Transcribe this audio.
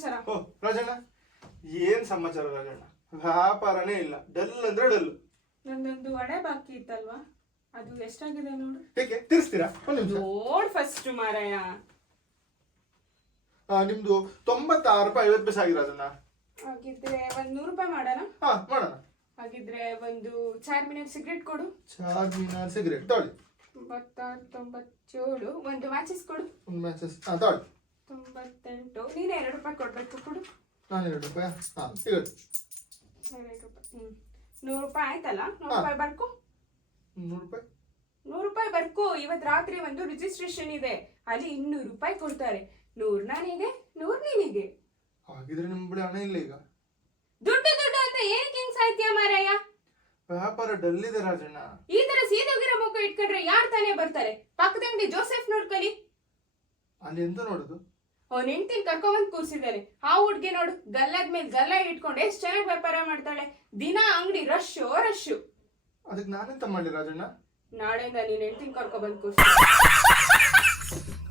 ಸಮಾಚಾರ? ಓ ರಾಜಣ್ಣ, ಏನ್ ಸಮಾಚಾರ ರಾಜಣ್ಣ? ವ್ಯಾಪಾರನೇ ಇಲ್ಲ, ಡಲ್ ಅಂದ್ರೆ ಡಲ್. ನಂದೊಂದು ಹಣೆ ಬಾಕಿ ಇತ್ತಲ್ವಾ, ಅದು ಎಷ್ಟಾಗಿದೆ ನೋಡು. ಹೇಗೆ ತೀರಿಸ್ತೀರಾ? ಒಂದ್ ನಿಮಿಷ. ನೋಡ್ ಫಸ್ಟ್ ಮಾರಾಯ. ನಿಮ್ದು 96 ರೂಪಾಯಿ 50 ಪೈಸೆ ಆಗಿರೋದನ್ನ. ಹಾಗಿದ್ರೆ ಒಂದ್ 100 ರೂಪಾಯಿ ಮಾಡೋಣ. ಮಾಡೋಣ. ಹಾಗಿದ್ರೆ ಒಂದು ಚಾರ್ಮಿನಾರ್ ಸಿಗರೇಟ್ ಕೊಡು. ಚಾರ್ಮಿನಾರ್ ಸಿಗರೇಟ್ ತಗೊಳ್ಳಿ. 96, 97. ಒಂದು ಮ್ಯಾಚಸ್ ಕೊಡು. ಒಂದು ಮ್ಯಾಚಸ್ ತಗೊಳ್ಳಿ. 98. ನೀನೇ 2 ರೂಪಾಯಿ ಕೊಡ್ಬೇಕು, ಕೊಡು. ನಾನು 2 ರೂಪಾಯಿ. ಸಿಗರೇಟ್ 2 ರೂಪಾಯಿ. 100 ರೂಪಾಯಿ ಆಯ್ತಲ್ಲ? 100 ರೂಪಾಯಿ ಬರ್ಕೊ. 100 ರೂಪಾಯಿ. 100 ರೂಪಾಯಿ ಬರ್ಕೊ. ಇವತ್ ರಾತ್ರಿ ಒಂದು ರಿಜಿಸ್ಟ್ರೇಷನ್ ಇದೆ, ಅಲ್ಲಿ 200 ರೂಪಾಯಿ ಕೊಡ್ತಾರೆ. 100 ನನಗೆ, 100 ನಿನಗೆ. ಹಾಗಿದ್ರೆ ನಿಮ್ ಬಳಿ ಹಣ ಇಲ್ಲ ಈಗ. ದುಡ್ಡು ಅಂತ ಏನಕ್ಕೆ ಹಿಂಗ್ ಸಾಯ್ತೀಯ ಮಾರಾಯ? ವ್ಯಾಪಾರ ಡಲ್ ಇದೆ ರಾಜಣ್ಣ. ಈ ತರ ಸೀದೋಗಿರೋ ಮುಖ ಇಟ್ಕೊಂಡ್ರೆ ಯಾರ್ ತಾನೇ ಬರ್ತಾರೆ? ಪಕ್ಕದಂಗಡಿ ಜೋಸೆಫ್ ನೋಡ್ಕಲಿ. ಅಲ್ಲಿ ಎಂತ ನೋಡುದು? ಅವ್ನ ಹೆಂಡ್ತಿನ ಕರ್ಕೊಂಡ್ ಕೂರ್ಸಿದ್ದಾರೆ. ಆ ಹುಡ್ಗಿ ನೋಡು, ಗಲ್ಲದ ಮೇಲೆ ಗಲ್ಲ ಇಟ್ಕೊಂಡು ಎಷ್ಟ್ ಚೆನ್ನಾಗಿ ವ್ಯಾಪಾರ ಮಾಡ್ತಾಳೆ. ದಿನ ಅಂಗಡಿ ರಶ್. ಅದಕ್ಕೆ ನಾನೆಂತ ಮಾಡ್ಲಿ ರಾಜಣ್ಣ? ನಾಳೆಯಿಂದ ನೀನ್ ಹೆಂಡ್ತಿನ ಕರ್ಕೊಂಡ್ ಕೂರ್ಸಿ.